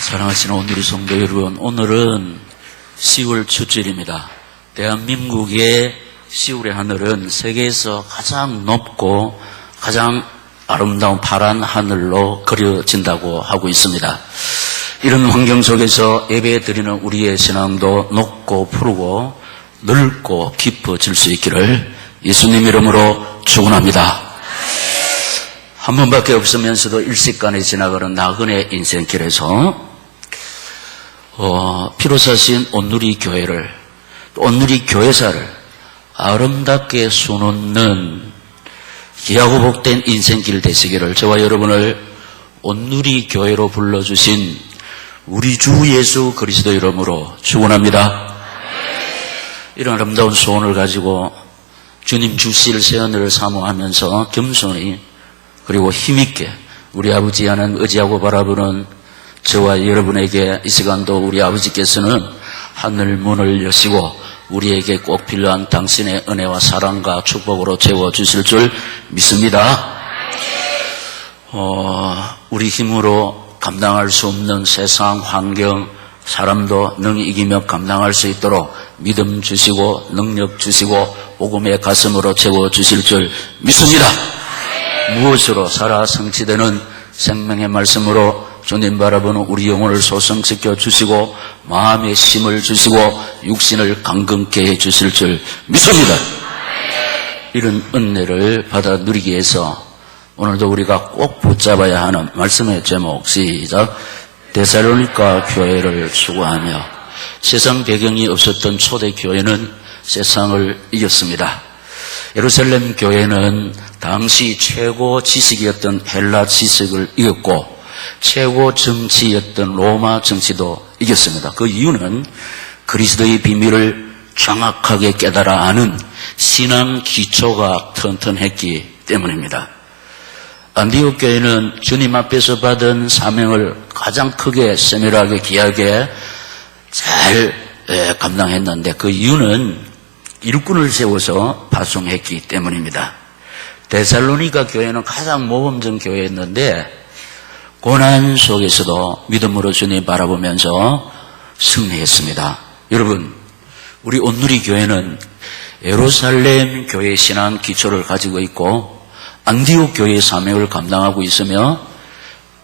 사랑하시는 오늘의 성도 여러분, 오늘은 10월 첫째입니다. 대한민국의 10월의 하늘은 세계에서 가장 높고 가장 아름다운 파란 하늘로 그려진다고 하고 있습니다. 이런 환경 속에서 예배 드리는 우리의 신앙도 높고 푸르고 넓고 깊어질 수 있기를 예수님 이름으로 축원합니다. 한 번밖에 없으면서도 일식간에 지나가는 나그네 인생길에서 피로 사신 온누리 교회를, 온누리 교회사를 아름답게 수놓는 귀하고 복된 인생길 되시기를 저와 여러분을 온누리 교회로 불러주신 우리 주 예수 그리스도 이름으로 축원합니다. 이런 아름다운 소원을 가지고 주님 주실 새하늘을 사모하면서 겸손히 그리고 힘있게 우리 아버지 하나님 의지하고 바라보는 저와 여러분에게 이 시간도 우리 아버지께서는 하늘 문을 여시고 우리에게 꼭 필요한 당신의 은혜와 사랑과 축복으로 채워주실 줄 믿습니다. 우리 힘으로 감당할 수 없는 세상 환경, 사람도 능히 이기며 감당할 수 있도록 믿음 주시고 능력 주시고 복음의 가슴으로 채워주실 줄 믿습니다. 무엇으로 살아 성취되는 생명의 말씀으로 주님 바라보는 우리 영혼을 소성시켜 주시고 마음의 힘을 주시고 육신을 강건케 해 주실 줄 믿습니다. 이런 은혜를 받아 누리기 위해서 오늘도 우리가 꼭 붙잡아야 하는 말씀의 제목 시작. 데살로니가 교회를 추구하며 세상 배경이 없었던 초대 교회는 세상을 이겼습니다. 예루살렘 교회는 당시 최고 지식이었던 헬라 지식을 이겼고 최고 정치였던 로마 정치도 이겼습니다. 그 이유는 그리스도의 비밀을 정확하게 깨달아 아는 신앙 기초가 튼튼했기 때문입니다. 안디옥 교회는 주님 앞에서 받은 사명을 가장 크게 세밀하게 귀하게 잘 감당했는데 그 이유는 일꾼을 세워서 파송했기 때문입니다. 데살로니가 교회는 가장 모범적 교회였는데 고난 속에서도 믿음으로 주님 바라보면서 승리했습니다. 여러분, 우리 온누리 교회는 예루살렘 교회의 신앙 기초를 가지고 있고 안디옥 교회의 사명을 감당하고 있으며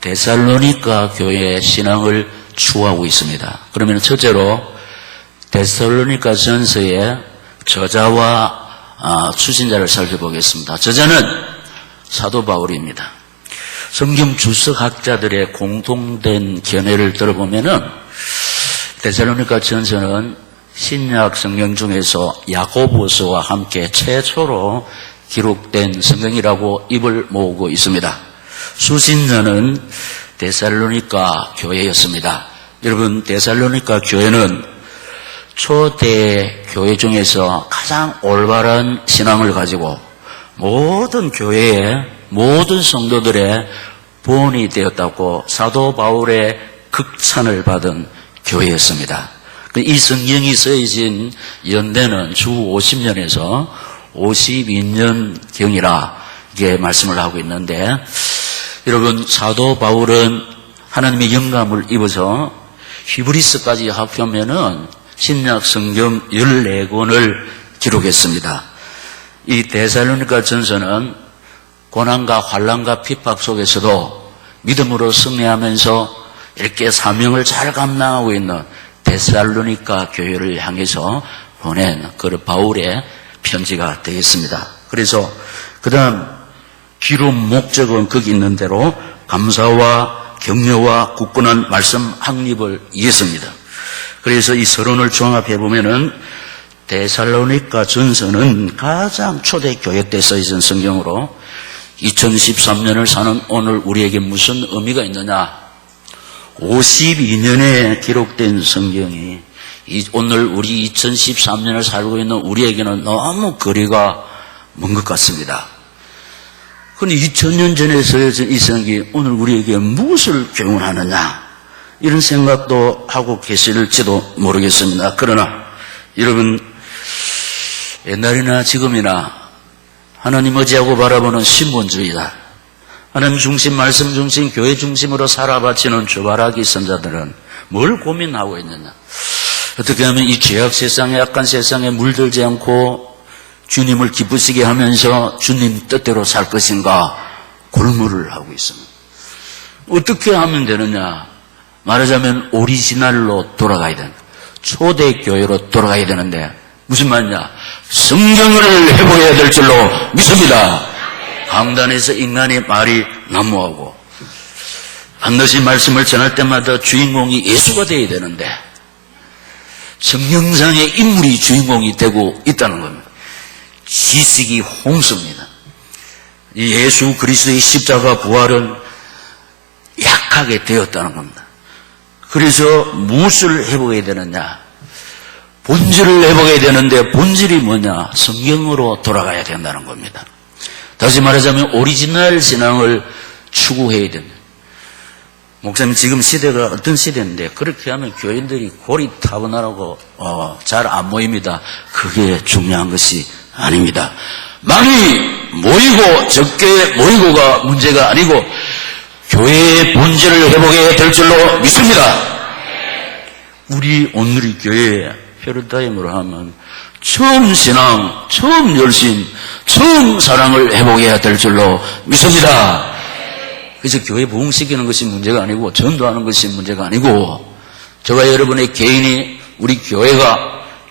데살로니가 교회의 신앙을 추구하고 있습니다. 그러면 첫째로 데살로니가 전서의 저자와 추진자를 살펴보겠습니다. 저자는 사도 바울입니다. 성경 주석학자들의 공통된 견해를 들어보면은 데살로니가 전서는 신약 성경 중에서 야고보서와 함께 최초로 기록된 성경이라고 입을 모으고 있습니다. 수신자는 데살로니가 교회였습니다. 여러분, 데살로니가 교회는 초대 교회 중에서 가장 올바른 신앙을 가지고 모든 교회의 모든 성도들의 본이 되었다고 사도 바울의 극찬을 받은 교회였습니다. 이 성경이 쓰여진 연대는 주 50년에서 52년경이라 이게 말씀을 하고 있는데 여러분, 사도 바울은 하나님의 영감을 입어서 히브리서까지 합하면은 신약 성경 14권을 기록했습니다. 이 데살로니가 전서는 고난과 환난과 핍박 속에서도 믿음으로 승리하면서 이렇게 사명을 잘 감당하고 있는 데살로니가 교회를 향해서 보낸 그 바울의 편지가 되겠습니다. 그래서 그 다음 기록 목적은 거기 있는 대로 감사와 격려와 굳건한 말씀 확립을 이했습니다. 그래서 이 서론을 종합해 보면은 데살로니가 전서는 가장 초대 교회 때 써있는 성경으로 2013년을 사는 오늘 우리에게 무슨 의미가 있느냐? 52년에 기록된 성경이 오늘 우리 2013년을 살고 있는 우리에게는 너무 거리가 먼 것 같습니다. 그런데 2000년 전에 써진 이 성경이 오늘 우리에게 무엇을 교훈하느냐? 이런 생각도 하고 계실지도 모르겠습니다. 그러나 여러분, 옛날이나 지금이나 하나님 의지하고 바라보는 신본주의다. 하나님 중심, 말씀 중심, 교회 중심으로 살아바치는 주바라기 선자들은 뭘 고민하고 있느냐? 어떻게 하면 이 죄악 세상에, 악한 세상에 물들지 않고 주님을 기쁘시게 하면서 주님 뜻대로 살 것인가 골무를 하고 있습니다. 어떻게 하면 되느냐? 말하자면 오리지널로 돌아가야 된다. 초대교회로 돌아가야 되는데 무슨 말이냐? 성경을 회복해야 될 줄로 믿습니다. 강단에서 인간의 말이 난무하고 반드시 말씀을 전할 때마다 주인공이 예수가 되어야 되는데 성경상의 인물이 주인공이 되고 있다는 겁니다. 지식이 홍수입니다. 이 예수 그리스도의 십자가 부활은 약하게 되었다는 겁니다. 그래서 무엇을 회복해야 되느냐? 본질을 회복해야 되는데 본질이 뭐냐? 성경으로 돌아가야 된다는 겁니다. 다시 말하자면 오리지널 신앙을 추구해야 됩니다. 목사님 지금 시대가 어떤 시대인데 그렇게 하면 교인들이 고리타분하고 잘 안 모입니다. 그게 중요한 것이 아닙니다. 많이 모이고 적게 모이고가 문제가 아니고 교회의 본질을 회복해야 될 줄로 믿습니다. 우리 오늘의 교회의 패러다임으로 하면 처음 신앙, 처음 열심, 처음 사랑을 회복해야 될 줄로 믿습니다. 그래서 교회 부흥시키는 것이 문제가 아니고 전도하는 것이 문제가 아니고 저와 여러분의 개인이 우리 교회가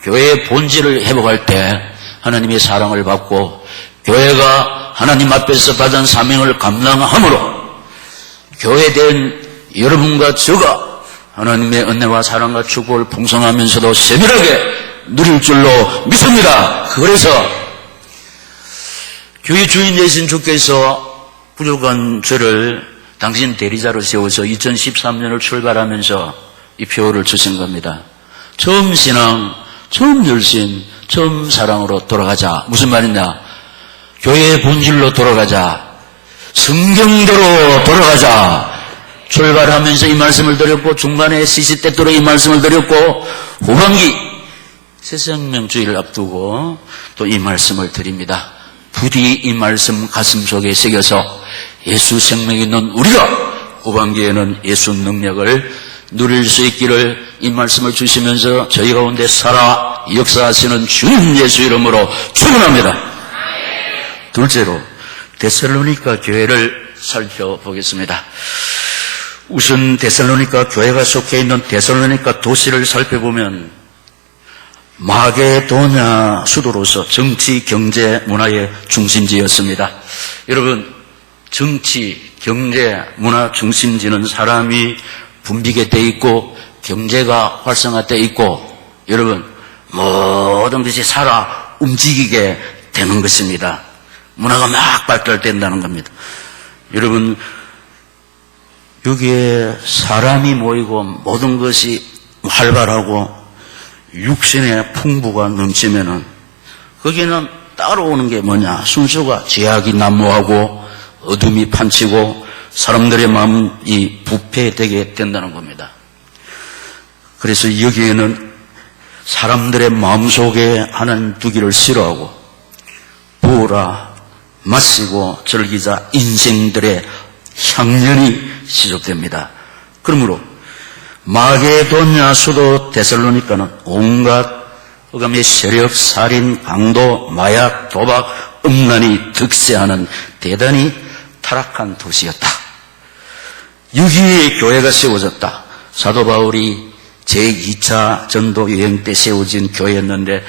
교회의 본질을 회복할 때 하나님의 사랑을 받고 교회가 하나님 앞에서 받은 사명을 감당함으로 교회된 여러분과 저가 하나님의 은혜와 사랑과 축복을 풍성하면서도 세밀하게 누릴 줄로 믿습니다. 그래서 교회 주인 되신 주께서 부족한 저를 당신 대리자로 세워서 2013년을 출발하면서 이 표를 주신 겁니다. 처음 신앙, 처음 열심, 처음 사랑으로 돌아가자. 무슨 말이냐? 교회의 본질로 돌아가자. 성경대로 돌아가자. 출발하면서 이 말씀을 드렸고 중간에 시시때때로 이 말씀을 드렸고 후반기 새생명주의를 앞두고 또 이 말씀을 드립니다. 부디 이 말씀 가슴 속에 새겨서 예수 생명이 있는 우리가 후반기에는 예수 능력을 누릴 수 있기를 이 말씀을 주시면서 저희 가운데 살아 역사하시는 주님 예수 이름으로 축원합니다. 둘째로 데살로니가 교회를 살펴보겠습니다. 우선 데살로니가 교회가 속해 있는 데살로니가 도시를 살펴보면 마게도냐 수도로서 정치, 경제, 문화의 중심지였습니다. 여러분, 정치, 경제, 문화 중심지는 사람이 붐비게 돼 있고 경제가 활성화되어 있고 여러분 모든 것이 살아 움직이게 되는 것입니다. 문화가 막 발달된다는 겁니다. 여러분 여기에 사람이 모이고 모든 것이 활발하고 육신의 풍부가 넘치면은 거기는 따라오는 게 뭐냐? 순수가 죄악이 난무하고 어둠이 판치고 사람들의 마음이 부패되게 된다는 겁니다. 그래서 여기에는 사람들의 마음속에 하나님 두기를 싫어하고 부어라 마시고 즐기자 인생들의 향연이 시작됩니다. 그러므로 마게도냐 수도 데살로니가는 온갖 흑암의 세력, 살인, 강도, 마약, 도박, 음란이 득세하는 대단히 타락한 도시였다. 여기에 교회가 세워졌다. 사도 바울이 제2차 전도 여행 때 세워진 교회였는데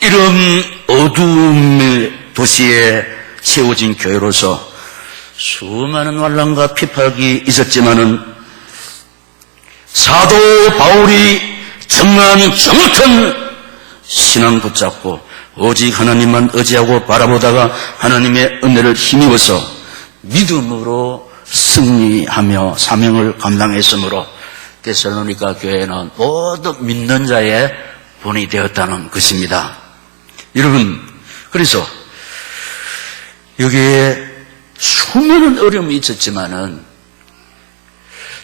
이런 어두움의 도시에 세워진 교회로서 수많은 환난과 핍박이 있었지만은 사도 바울이 정확한 신앙 붙잡고 오직 하나님만 의지하고 바라보다가 하나님의 은혜를 힘입어서 믿음으로 승리하며 사명을 감당했으므로 데살로니가 교회는 모두 믿는 자의 본이 되었다는 것입니다. 여러분, 그래서 여기에 수많은 어려움이 있었지만은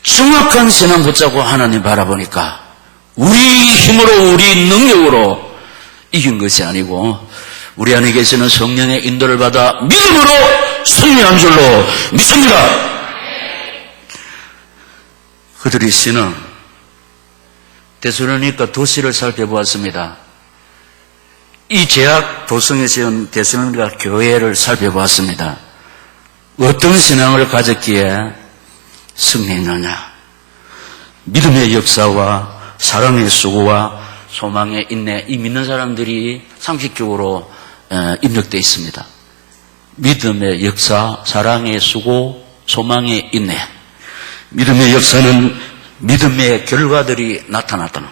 정확한 신앙 붙잡고 하나님 바라보니까 우리 힘으로 우리 능력으로 이긴 것이 아니고 우리 안에 계시는 성령의 인도를 받아 믿음으로 승리한 줄로 믿습니다. 그들의 신앙, 데살로니가 도시를 살펴보았습니다. 이 제약 도성에 세운 데살로니가 교회를 살펴보았습니다. 어떤 신앙을 가졌기에 승리했느냐? 믿음의 역사와 사랑의 수고와 소망의 인내, 이 믿는 사람들이 상식적으로 입력되어 있습니다. 믿음의 역사, 사랑의 수고, 소망의 인내. 믿음의 역사는 믿음의 결과들이 나타났다는,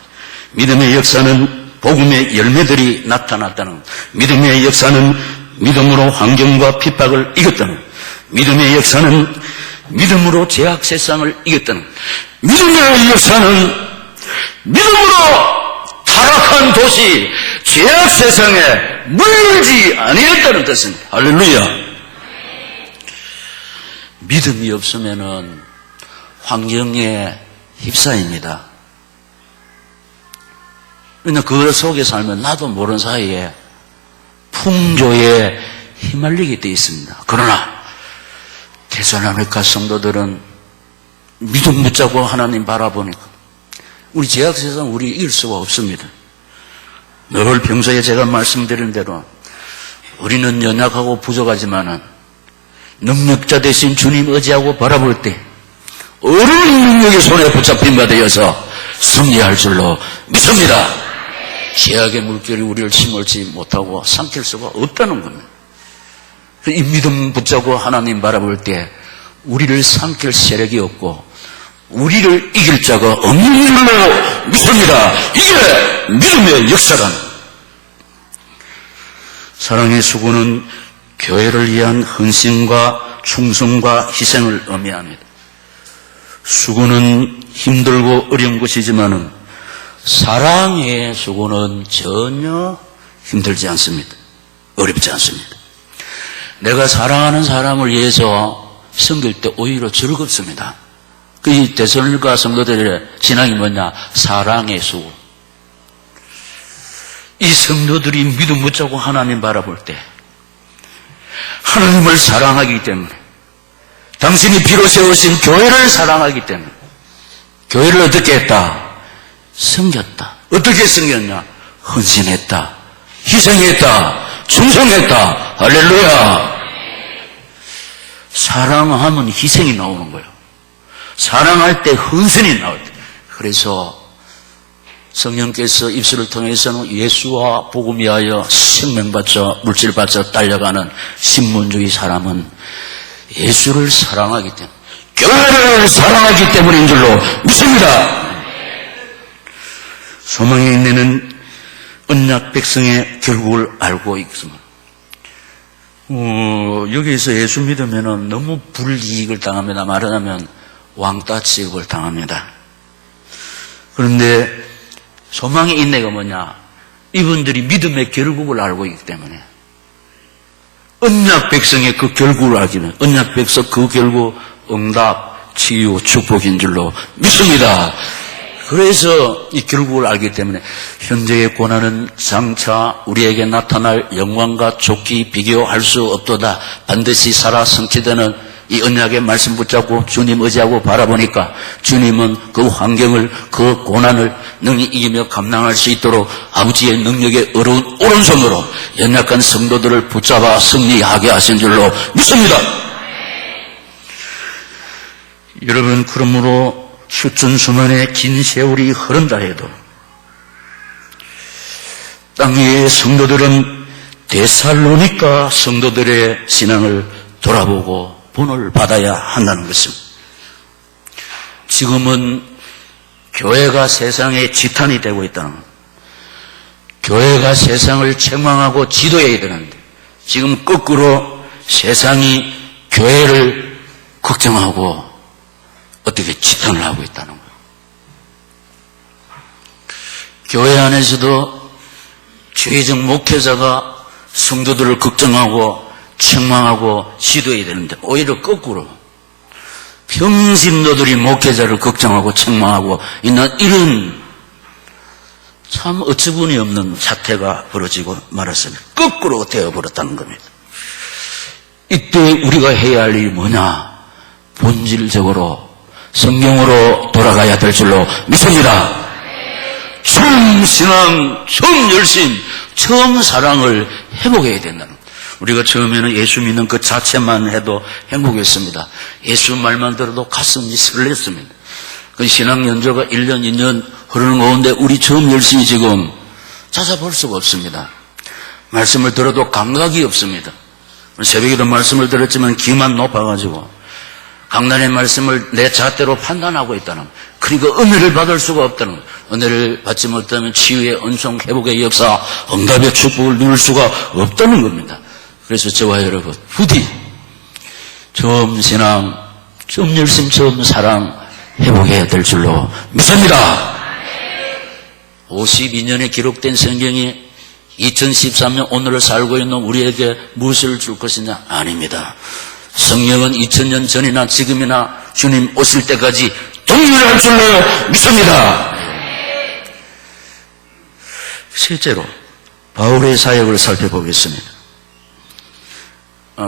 믿음의 역사는 복음의 열매들이 나타났다는, 믿음의 역사는 믿음으로 환경과 핍박을 이겼다는, 믿음의 역사는 믿음으로 제약 세상을 이겼다는, 믿음의 역사는 믿음으로 타락한 도시 제약 세상에 물들지 아니했다는 뜻입니다. 할렐루야. 믿음이 없으면은 환경에 휩싸입니다. 그러나 그 속에 살면 나도 모르는 사이에 풍조에 휘말리게 되어 있습니다. 그러나 데살로니가 성도들은 믿음 붙잡고 하나님 바라보니까 우리 제약 세상 우리 이길 수가 없습니다. 늘 평소에 제가 말씀드린 대로 우리는 연약하고 부족하지만은 능력자 대신 주님 의지하고 바라볼 때 어른 능력의 손에 붙잡힌 바 되어서 승리할 줄로 믿습니다. 제약의 물결이 우리를 침몰치 못하고 삼킬 수가 없다는 겁니다. 이 믿음 붙잡고 하나님 바라볼 때 우리를 삼킬 세력이 없고 우리를 이길 자가 없는 줄로 믿습니다. 이게 믿음의 역사란. 사랑의 수고는 교회를 위한 헌신과 충성과 희생을 의미합니다. 수고는 힘들고 어려운 것이지만은 사랑의 수고는 전혀 힘들지 않습니다. 어렵지 않습니다. 내가 사랑하는 사람을 위해서 섬길 때 오히려 즐겁습니다. 그 데살로니가 성도들의 신앙이 뭐냐? 사랑의 수고. 이 성도들이 믿음 붙잡고 하나님 바라볼 때 하나님을 사랑하기 때문에, 당신이 피로 세우신 교회를 사랑하기 때문에 교회를 어떻게 했다? 섬겼다. 어떻게 섬겼냐? 헌신했다, 희생했다, 충성했다. 할렐루야. 사랑하면 희생이 나오는 거예요. 사랑할 때 헌신이 나올 때. 그래서 성령께서 입술을 통해서는 예수와 복음 위하여 생명받쳐 물질받쳐 딸려가는 신문주의 사람은 예수를 사랑하기 때문에, 교회를 사랑하기 때문인 줄로 믿습니다. 소망의 인내는 언약 백성의 결국을 알고 있습니다. 여기서 예수 믿으면 너무 불이익을 당합니다. 말하자면 왕따 취급을 당합니다. 그런데 소망의 인내가 뭐냐? 이분들이 믿음의 결국을 알고 있기 때문에 언약 백성의 그 결국을 알기 때문에 언약 백성 그 결국 응답, 치유, 축복인 줄로 믿습니다. 그래서 이 결국을 알기 때문에 현재의 고난은 장차 우리에게 나타날 영광과 좋기 비교할 수 없도다. 반드시 살아 성취되는 이 언약의 말씀 붙잡고 주님 의지하고 바라보니까 주님은 그 환경을, 그 고난을 능히 이기며 감당할 수 있도록 아버지의 능력의 어려운 오른손으로 연약한 성도들을 붙잡아 승리하게 하신 줄로 믿습니다. 여러분, 그러므로 수천 수만의 긴 세월이 흐른다 해도 땅 위의 성도들은 데살로니가 성도들의 신앙을 돌아보고 본을 받아야 한다는 것입니다. 지금은 교회가 세상의 지탄이 되고 있다는 것. 교회가 세상을 책망하고 지도해야 되는데 지금 거꾸로 세상이 교회를 걱정하고 어떻게 지탄을 하고 있다는 거예요. 교회 안에서도 죄적 목회자가 성도들을 걱정하고 책망하고 지도해야 되는데 오히려 거꾸로 평신도들이 목회자를 걱정하고 책망하고 있는 이런 참 어처구니 없는 사태가 벌어지고 말았습니다. 거꾸로 되어버렸다는 겁니다. 이때 우리가 해야 할 일이 뭐냐? 본질적으로 성경으로 돌아가야 될 줄로 믿습니다. 처음 신앙, 처음 열심, 처음 사랑을 회복해야 된다는. 우리가 처음에는 예수 믿는 그 자체만 해도 행복했습니다. 예수 말만 들어도 가슴이 설렜습니다. 그 신앙 연조가 1년, 2년 흐르는 가운데 우리 처음 열심히 지금 찾아볼 수가 없습니다. 말씀을 들어도 감각이 없습니다. 새벽에도 말씀을 들었지만 귀만 높아가지고 강단의 말씀을 내 잣대로 판단하고 있다는, 그러니까 은혜를 받을 수가 없다는, 은혜를 받지 못하면 치유의 은총 회복의 역사, 응답의 축복을 누릴 수가 없다는 겁니다. 그래서 저와 여러분 부디 처음 신앙, 처음 열심, 처음 사랑 회복해야 될 줄로 믿습니다. 52년에 기록된 성경이 2013년 오늘을 살고 있는 우리에게 무엇을 줄 것이냐? 아닙니다. 성령은 2000년 전이나 지금이나 주님 오실 때까지 동일할 줄로 믿습니다. 실제로 바울의 사역을 살펴보겠습니다.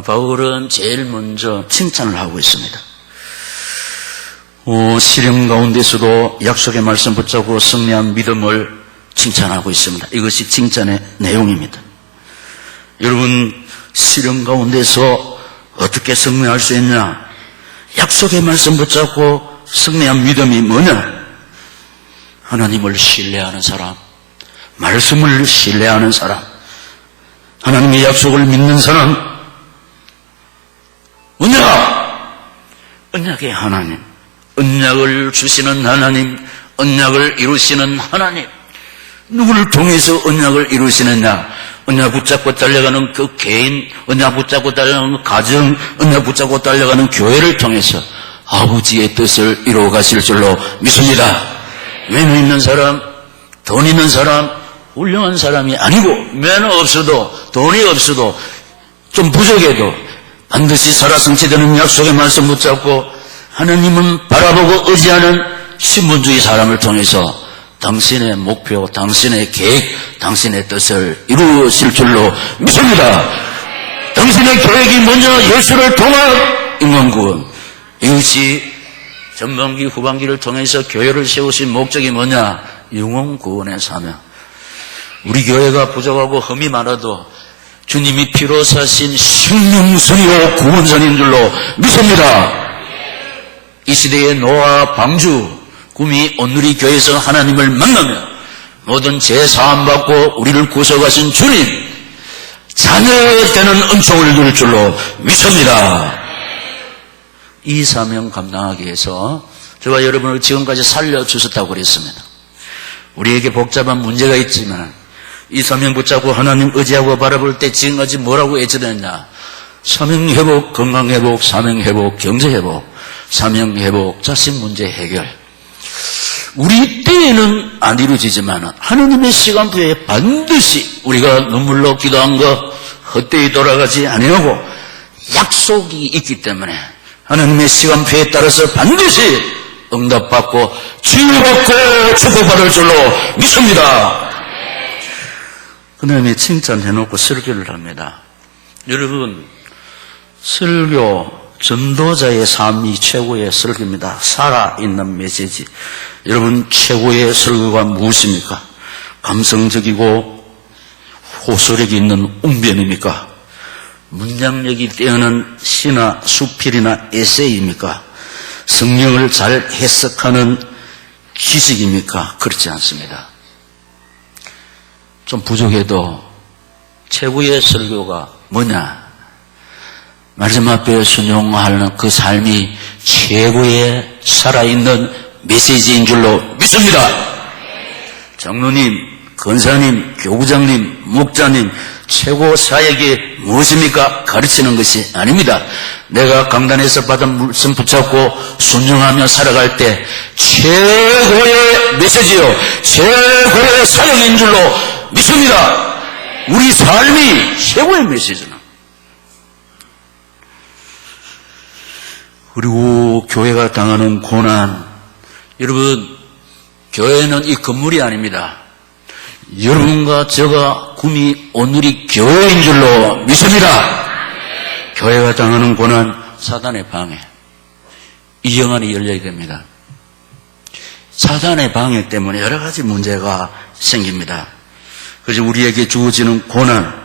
바울은 제일 먼저 칭찬을 하고 있습니다. 시련 가운데서도 약속의 말씀 붙잡고 승리한 믿음을 칭찬하고 있습니다. 이것이 칭찬의 내용입니다. 여러분, 시련 가운데서 어떻게 승리할 수 있냐? 약속의 말씀 붙잡고 승리한 믿음이 뭐냐? 하나님을 신뢰하는 사람, 말씀을 신뢰하는 사람, 하나님의 약속을 믿는 사람, 언약의 하나님, 언약을 주시는 하나님, 언약을 이루시는 하나님. 누구를 통해서 언약을 이루시느냐? 언약 붙잡고 달려가는 그 개인, 언약 붙잡고 달려가는 그 가정, 언약 붙잡고 달려가는 교회를 통해서 아버지의 뜻을 이루어 가실 줄로 믿습니다. 매너 있는 사람, 돈 있는 사람, 훌륭한 사람이 아니고, 매너 없어도, 돈이 없어도, 좀 부족해도 반드시 살아 성취되는 약속의 말씀 붙잡고 하나님은 바라보고 의지하는 신분주의 사람을 통해서 당신의 목표, 당신의 계획, 당신의 뜻을 이루실 줄로 믿습니다. 당신의 계획이 먼저 예수를 통한 인간구원, 이것이 전반기 후반기를 통해서 교회를 세우신 목적이 뭐냐? 영혼구원의 사명. 우리 교회가 부족하고 흠이 많아도 주님이 피로 사신 생명선이요 구원선인 줄로 믿습니다. 이 시대의 노아, 방주, 구미, 온누리 교회에서 하나님을 만나며 모든 죄 사함받고 우리를 구속하신 주님, 자녀되는 은총을 누릴 줄로 믿습니다. 이 사명 감당하기 위해서 저와 여러분을 지금까지 살려주셨다고 그랬습니다. 우리에게 복잡한 문제가 있지만 이 사명 붙잡고 하나님 의지하고 바라볼 때 지금까지 뭐라고 외쳐냈냐? 사명회복, 건강회복, 사명회복, 경제회복, 사명회복, 자식 문제 해결. 우리 때에는 안 이루어지지만 하나님의 시간표에 반드시 우리가 눈물로 기도한 거 헛되이 돌아가지 아니하고 약속이 있기 때문에 하나님의 시간표에 따라서 반드시 응답받고 치유받고 축복받을 줄로 믿습니다. 그 다음에 칭찬해놓고 설교를 합니다. 여러분, 설교, 전도자의 삶이 최고의 설교입니다. 살아있는 메시지. 여러분, 최고의 설교가 무엇입니까? 감성적이고 호소력이 있는 웅변입니까? 문장력이 뛰어난 시나 수필이나 에세이입니까? 성경을 잘 해석하는 지식입니까? 그렇지 않습니다. 좀 부족해도 최고의 설교가 뭐냐? 말씀 앞에 순종하는 그 삶이 최고의 살아있는 메시지인 줄로 믿습니다. 장로님, 권사님, 교구장님, 목자님, 최고 사역이 무엇입니까? 가르치는 것이 아닙니다. 내가 강단에서 받은 말씀 붙잡고 순종하며 살아갈 때 최고의 메시지요, 최고의 사역인 줄로 믿습니다. 우리 삶이 최고의 메시지는. 그리고 교회가 당하는 고난. 여러분, 교회는 이 건물이 아닙니다. 여러분과 저가 구미 오늘이 교회인 줄로 믿습니다. 교회가 당하는 고난, 사단의 방해. 이 영안이 열려야 됩니다. 사단의 방해 때문에 여러 가지 문제가 생깁니다. 그래서 우리에게 주어지는 고난,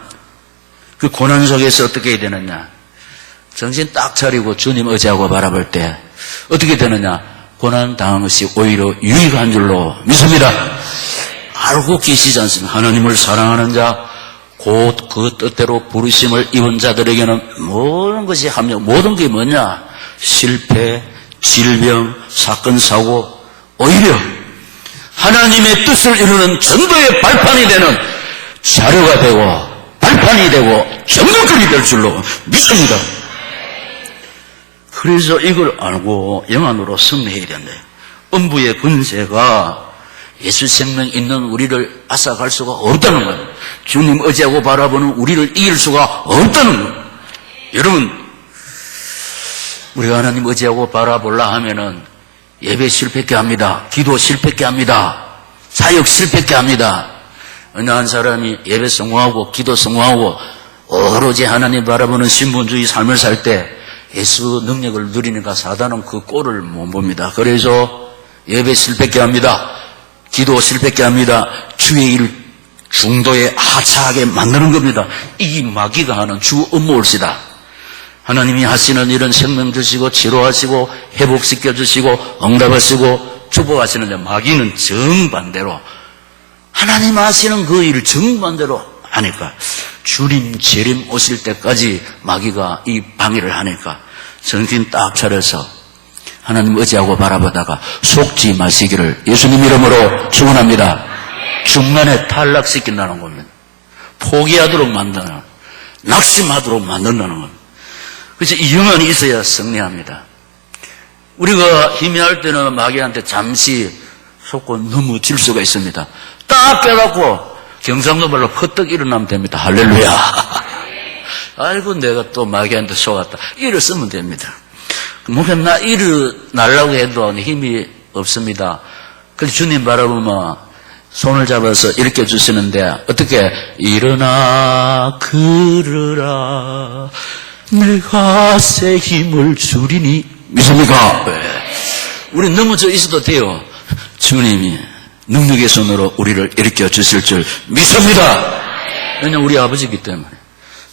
그 고난 속에서 어떻게 해야 되느냐? 정신 딱 차리고 주님 의지하고 바라볼 때 어떻게 되느냐? 고난 당한 것이 오히려 유익한 줄로 믿습니다. 알고 계시지 않습니까? 하나님을 사랑하는 자, 곧 그 뜻대로 부르심을 입은 자들에게는 모든 것이 합력, 모든 게 뭐냐? 실패, 질병, 사건, 사고, 오히려 하나님의 뜻을 이루는 전도의 발판이 되는 자료가 되고 발판이 되고 전도권이 될 줄로 믿습니다. 그래서 이걸 알고 영안으로 승리해야 된다. 음부의 권세가 예수 생명 있는 우리를 앗아갈 수가 없다는 거예요. 주님 의지하고 바라보는 우리를 이길 수가 없다는 거예요. 여러분, 우리가 하나님 의지하고 바라보려 하면은 예배 실패케 합니다. 기도 실패케 합니다. 사역 실패케 합니다. 어느 한 사람이 예배 성공하고 기도 성공하고 오로지 하나님 바라보는 신분주의 삶을 살 때 예수 능력을 누리니까 사단은 그 꼴을 못 봅니다. 그래서 예배 실패케 합니다. 기도 실패케 합니다. 주의 일 중도에 하차하게 만드는 겁니다. 이 마귀가 하는 주 업무일시다. 하나님이 하시는 일은 생명 주시고 치료하시고 회복시켜 주시고 응답하시고 축복하시는데 마귀는 정반대로 하나님 하시는 그 일을 정반대로 하니까 주님 재림 오실 때까지 마귀가 이 방해를 하니까 정신 딱 차려서 하나님 의지하고 바라보다가 속지 마시기를 예수님 이름으로 축원합니다. 중간에 탈락시킨다는 겁니다. 포기하도록 만드는, 낙심하도록 만든다는 겁니다. 그래서 이 영안이 있어야 승리합니다. 우리가 희미할 때는 마귀한테 잠시 속고 넘어질 수가 있습니다. 딱 깨닫고 경상도 말로 퍼뜩 일어나면 됩니다. 할렐루야. 아이고 내가 또 마귀한테 속았다. 일어서면 됩니다. 목사님 나 일어나려고 해도 힘이 없습니다. 그래서 주님 바라보면 손을 잡아서 일으켜 주시는데 어떻게 일어나 걸으라 내가 새 힘을 주리니 믿습니까? 네. 우리 넘어져 있어도 돼요. 주님이 능력의 손으로 우리를 일으켜 주실 줄 믿습니다. 왜냐하면 우리 아버지이기 때문에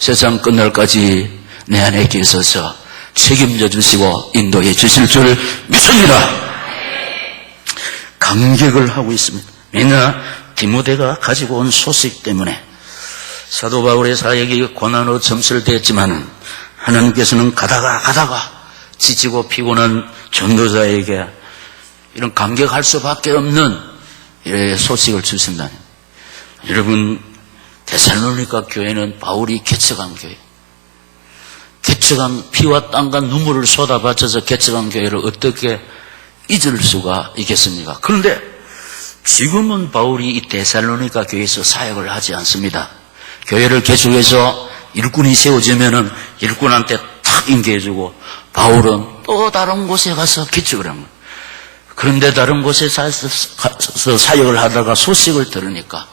세상 끝날까지 내 안에 계셔서 책임져 주시고 인도해 주실 줄 믿습니다. 감격을 하고 있습니다. 왜냐 디모데가 가지고 온 소식 때문에 사도 바울의 사역이 고난으로 점철되었지만 하나님께서는 가다가 지치고 피곤한 전도자에게 이런 감격할 수밖에 없는 소식을 주신다니. 여러분 데살로니가 교회는 바울이 개척한 교회, 개척한 피와 땀과 눈물을 쏟아 바쳐서 개척한 교회를 어떻게 잊을 수가 있겠습니까? 그런데 지금은 바울이 이 데살로니가 교회에서 사역을 하지 않습니다. 교회를 개척해서 일꾼이 세워지면은 일꾼한테 탁 인계해주고 바울은 또 다른 곳에 가서 개척을 합니다. 그런데 다른 곳에 가서 사역을 하다가 소식을 들으니까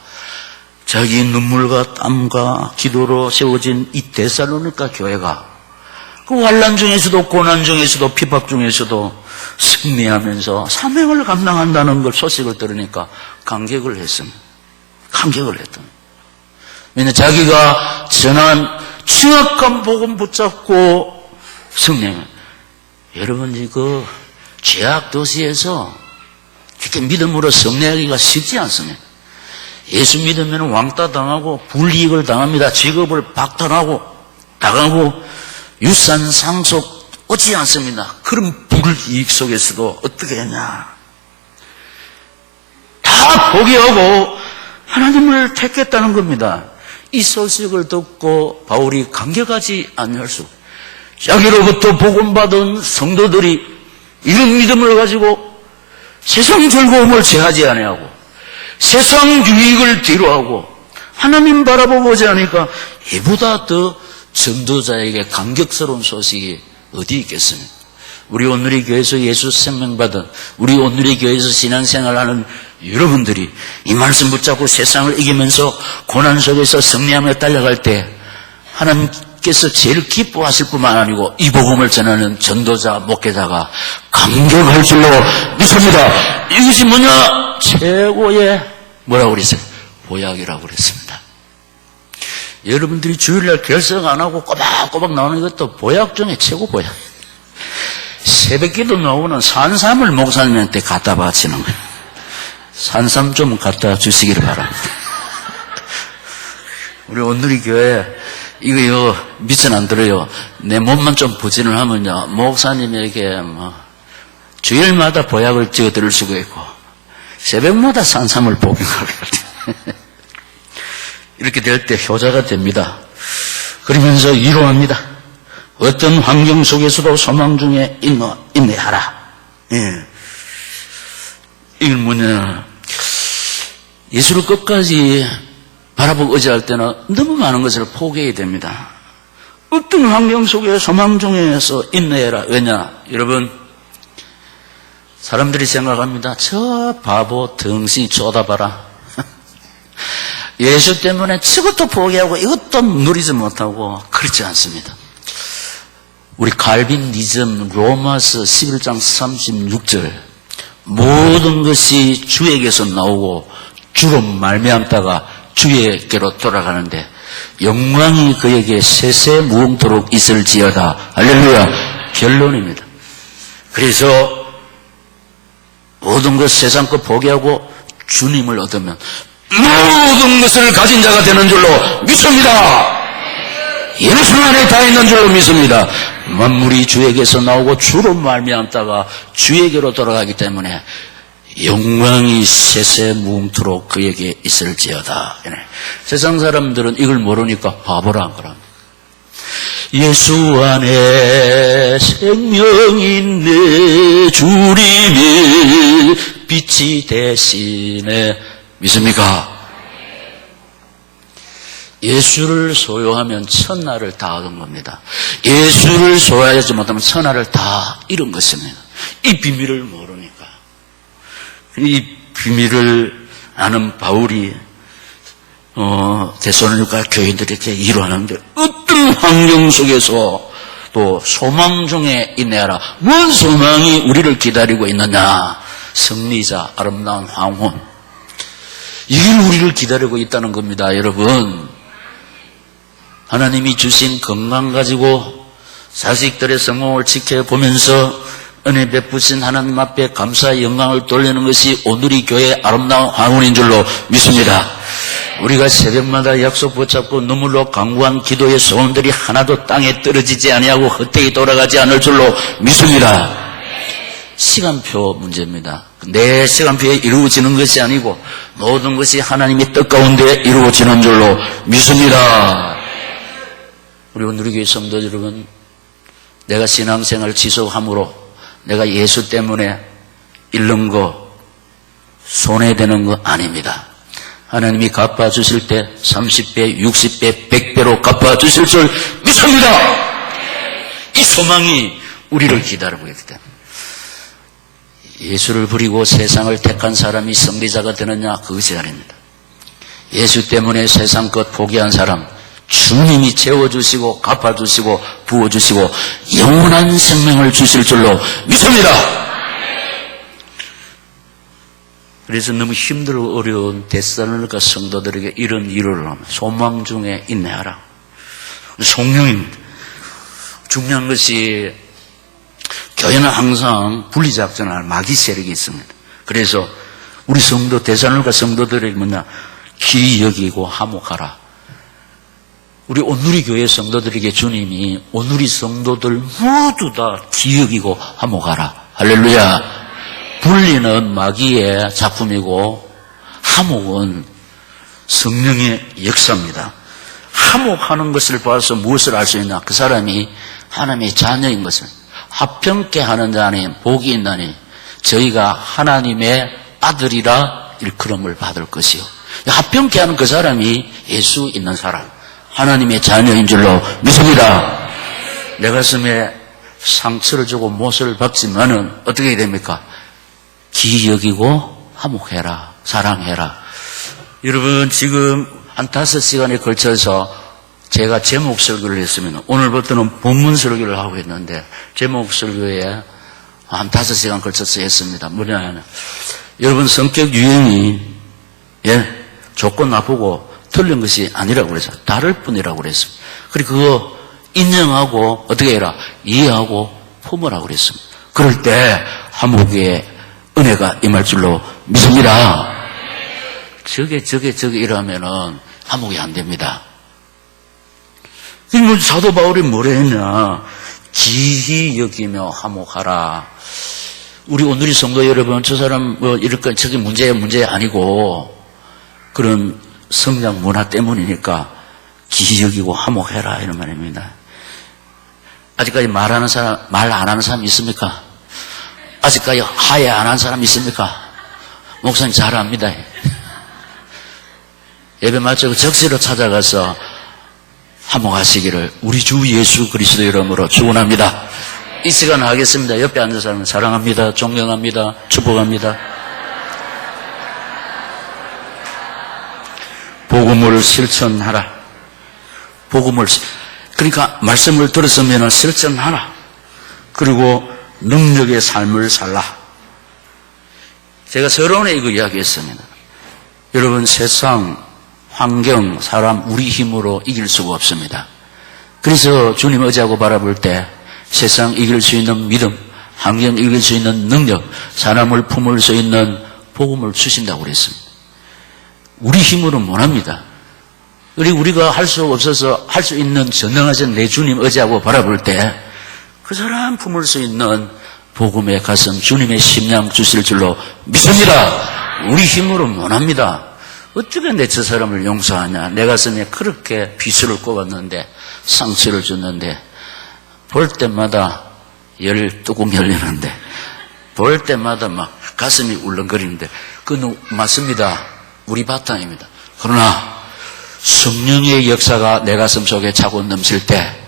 자기 눈물과 땀과 기도로 세워진 이 데살로니가 교회가 그 환난 중에서도 고난 중에서도 핍박 중에서도 승리하면서 사명을 감당한다는 걸 소식을 들으니까 감격을 했습니다. 감격을 했던. 왜냐하면 자기가 전한 정확한 복음 붙잡고 승리하면 여러분 이거 죄악 도시에서 이렇게 믿음으로 승리하기가 쉽지 않습니다. 예수 믿으면 왕따 당하고 불이익을 당합니다. 직업을 박탈하고 당하고 유산 상속 오지 않습니다. 그런 불이익 속에서도 어떻게 했냐? 다 포기하고 하나님을 택했다는 겁니다. 이 소식을 듣고 바울이 감격하지 않을 수. 자기로부터 복음받은 성도들이 이런 믿음을 가지고 세상 즐거움을 제하지 아니하고 세상 유익을 뒤로하고 하나님 바라보고 오지 않으니까 이보다 더 전도자에게 감격스러운 소식이 어디 있겠습니까? 우리 오늘의 교회에서 예수 생명 받은 우리 오늘의 교회에서 신앙생활하는 여러분들이 이 말씀 붙잡고 세상을 이기면서 고난 속에서 승리하며 달려갈 때 하나님 하나님께서 제일 기뻐하실 뿐만 아니고 이 복음을 전하는 전도자, 목회자가 감격할 줄로 믿습니다. 이것이 뭐냐? 최고의 뭐라고 그랬어요? 보약이라고 그랬습니다. 여러분들이 주일날 결석 안 하고 꼬박꼬박 나오는 것도 보약 중에 최고 보약. 새벽기도 나오는 산삼을 목사님한테 갖다 바치는 거예요. 산삼 좀 갖다 주시기를 바랍니다. 우리 온누리 교회 이거요 미천 안 들어요. 내 몸만 좀 부진을 하면요 목사님에게 뭐 주일마다 보약을 찍어 드릴 수가 있고 새벽마다 산삼을 복용하게 될 이렇게 될 때 효자가 됩니다. 그러면서 위로합니다. 어떤 환경 속에서도 소망 중에 인내하라. 예. 이건 뭐냐? 예수를 끝까지 바라보고 의지할 때는 너무 많은 것을 포기해야 됩니다. 어떤 환경 속에 소망 중에서 인내해라. 왜냐? 여러분, 사람들이 생각합니다. 저 바보 덩신이 쳐다봐라. 예수 때문에 저것도 포기하고 이것도 누리지 못하고 그렇지 않습니다. 우리 칼빈니즘 로마서 11장 36절 모든 것이 주에게서 나오고 주로 말미암다가 주에게로 돌아가는데 영광이 그에게 세세무궁토록 있을지어다. 할렐루야. 결론입니다. 그래서 모든 것 세상 것 포기하고 주님을 얻으면 모든 것을 가진 자가 되는 줄로 믿습니다. 예수 안에 다 있는 줄로 믿습니다. 만물이 주에게서 나오고 주로 말미암다가 주에게로 돌아가기 때문에 영광이 세세무궁토록 그에게 있을지어다. 세상 사람들은 이걸 모르니까 바보라 한 거랍니다. 예수 안에 생명이 있네 주님이 빛이 대신에 믿습니까? 예수를 소유하면 천하를 다 얻은 겁니다. 예수를 소유하지 못하면 천하를 다 잃은 것입니다. 이 비밀을 모르니까. 이 비밀을 아는 바울이 데살로니가 교인들에게 이루하는데 어떤 환경 속에서 또 소망 중에 인내하라. 뭔 소망이 우리를 기다리고 있느냐? 승리자, 아름다운 황혼. 이게 우리를 기다리고 있다는 겁니다, 여러분. 하나님이 주신 건강 가지고 자식들의 성공을 지켜보면서 은혜 베푸신 하나님 앞에 감사의 영광을 돌리는 것이 오늘의 교회의 아름다운 황혼인 줄로 믿습니다. 우리가 새벽마다 약속 붙잡고 눈물로 간구한 기도의 소원들이 하나도 땅에 떨어지지 아니하고 헛되이 돌아가지 않을 줄로 믿습니다. 시간표 문제입니다. 내 시간표에 이루어지는 것이 아니고 모든 것이 하나님의 뜻 가운데 이루어지는 줄로 믿습니다. 우리 온누리교회 성도 여러분, 내가 신앙생활을 지속함으로 내가 예수 때문에 잃는 거 손해되는 거 아닙니다. 하나님이 갚아주실 때 30배, 60배, 100배로 갚아주실 줄 믿습니다. 이 소망이 우리를 기다리고 있기 때문에 예수를 버리고 세상을 택한 사람이 승리자가 되느냐? 그것이 아닙니다. 예수 때문에 세상 것 포기한 사람 주님이 채워주시고 갚아주시고 부어주시고 영원한 생명을 주실 줄로 믿습니다. 그래서 너무 힘들고 어려운 데살로니가 성도들에게 이런 위로를 합니다. 소망 중에 인내하라. 성령입니다. 중요한 것이 교회는 항상 분리작전할 마귀 세력이 있습니다. 그래서 우리 성도 데살로니가 성도들에게 뭐냐? 귀히 여기고 화목하라. 우리 온누리 교회 성도들에게 주님이 온누리 성도들 모두 다 귀히 여기고 화목하라. 할렐루야. 분리는 마귀의 작품이고 화목은 성령의 역사입니다. 화목하는 것을 봐서 무엇을 알 수 있나? 그 사람이 하나님의 자녀인 것을. 화평케 하는 자니 복이 있나니 저희가 하나님의 아들이라 일컬음을 받을 것이요. 화평케 하는 그 사람이 예수 있는 사람, 하나님의 자녀인 줄로 믿습니다. 내 가슴에 상처를 주고 못을 박지만은 어떻게 됩니까? 귀히 여기고 화목해라, 사랑해라. 여러분 지금 한 5시간에 걸쳐서 제가 제목 설교를 했으면 오늘부터는 본문 설교를 하고 있는데 제목 설교에 한 5시간 걸쳐서 했습니다. 뭐냐면 여러분 성격 유형이 좋고 나쁘고 틀린 것이 아니라고 그랬어요. 다를 뿐이라고 그랬습니다. 그리고 그거 인정하고 어떻게 해라? 이해하고 품으라고 그랬습니다. 그럴 때 화목의 은혜가 임할 줄로 믿습니다. 저게 이러면은 화목이 안 됩니다. 그럼 사도 바울이 뭐라 했냐? 기히 여기며 화목하라. 우리 오늘의 성도 여러분, 저 사람 뭐 이럴까 저게 문제 아니고 그런 성장 문화 때문이니까 기히 여기고 화목해라 이런 말입니다. 아직까지 말 안 하는 사람 있습니까? 아직까지 하야 안 한 사람 있습니까? 목사님 잘 압니다. 예배 마치고 적시로 찾아가서 화목하시기를 우리 주 예수 그리스도 이름으로 축원합니다. 이 시간 하겠습니다. 옆에 앉은 사람은 사랑합니다. 존경합니다. 축복합니다. 복음을 실천하라. 그러니까 말씀을 들었으면 실천하라. 그리고 능력의 삶을 살라. 제가 서론에 이거 이야기했습니다. 여러분 세상, 환경, 사람 우리 힘으로 이길 수가 없습니다. 그래서 주님 의지하고 바라볼 때 세상 이길 수 있는 믿음, 환경 이길 수 있는 능력, 사람을 품을 수 있는 복음을 주신다고 그랬습니다. 우리 힘으로는 못합니다. 그리고 우리가 할 수 없어서 할 수 있는 전능하신 내 주님 의지하고 바라볼 때 그 사람 품을 수 있는 복음의 가슴, 주님의 심령 주실 줄로 믿습니다. 우리 힘으로는 못합니다. 어떻게 내 저 사람을 용서하냐? 내 가슴에 그렇게 비수를 꼽았는데 상처를 줬는데 볼 때마다 열 뚜껑 열리는데 볼 때마다 막 가슴이 울렁거리는데 그건 맞습니다. 우리 바탕입니다. 그러나 성령의 역사가 내 가슴 속에 차고 넘칠 때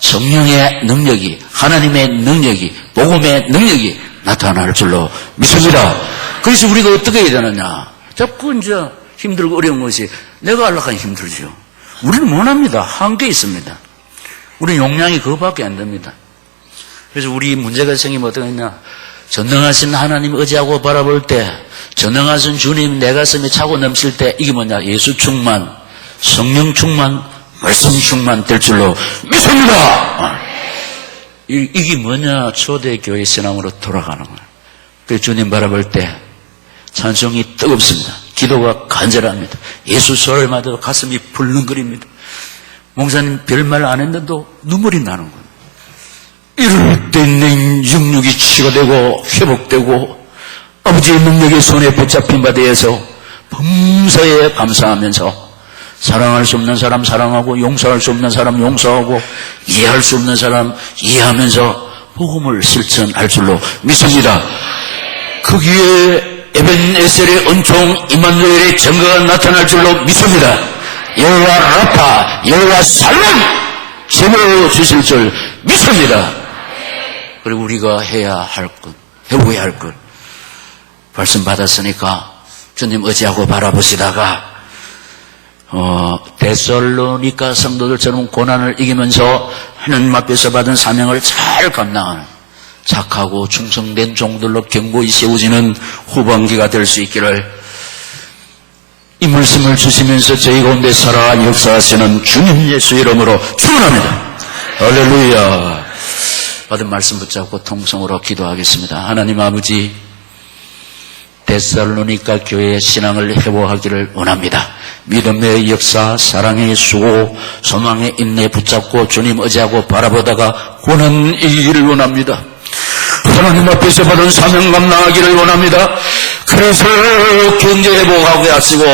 성령의 능력이, 하나님의 능력이, 복음의 능력이 나타날 줄로 믿습니다. 그래서 우리가 어떻게 해야 되느냐? 자꾸 이제 힘들고 어려운 것이 내가 하려고 하면 힘들죠. 우리는 못합니다. 한계 있습니다. 우리는 용량이 그거밖에 안 됩니다. 그래서 우리 문제가 생기면 어떻게 했냐? 전능하신 하나님 의지하고 바라볼 때, 전능하신 주님 내 가슴에 차고 넘칠 때 이게 뭐냐? 예수 충만, 성령 충만, 말씀 충만 될 줄로 믿습니다. 이게 뭐냐? 초대교회 신앙으로 돌아가는 거예요. 그래서 주님 바라볼 때 찬송이 뜨겁습니다. 기도가 간절합니다. 예수 소리를 맞아도 가슴이 불렁거립니다. 목사님 별말 안 했는데도 눈물이 나는 거예요. 이럴 때 내 육육이 치유되고 회복되고 아버지의 능력의 손에 붙잡힌 바 되어서 범사에 감사하면서 사랑할 수 없는 사람 사랑하고 용서할 수 없는 사람 용서하고 이해할 수 없는 사람 이해하면서 복음을 실천할 줄로 믿습니다. 거기에 에벤에셀의 은총 임마누엘의 증거가 나타날 줄로 믿습니다. 여호와 라파, 여호와 살롬 제물로 주실 줄 믿습니다. 그리고 우리가 해야 할 것, 해보야 할 것 말씀 받았으니까 주님 의지하고 바라보시다가 데살로니가 성도들처럼 고난을 이기면서 하나님 앞에서 받은 사명을 잘 감당하는 착하고 충성된 종들로 견고히 세워지는 후반기가 될 수 있기를 이 말씀을 주시면서 저희 가운데 살아 역사하시는 주님 예수 이름으로 축원합니다. 할렐루야. 받은 말씀 붙잡고 통성으로 기도하겠습니다. 하나님 아버지, 데살로니가 교회의 신앙을 회복하기를 원합니다. 믿음의 역사, 사랑의 수고, 소망의 인내 붙잡고 주님 의지하고 바라보다가 고난 이기기를 원합니다. 하나님 앞에서 받은 사명 감당하기를 원합니다. 그래서 경제 회복하게 하시고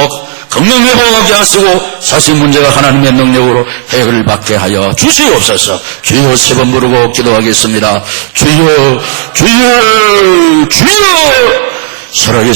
건강 회복하게 하시고 사실 문제가 하나님의 능력으로 해결을 받게 하여 주시옵소서. 주여 3번 부르고 기도하겠습니다. 주여 주여 주여 살아계신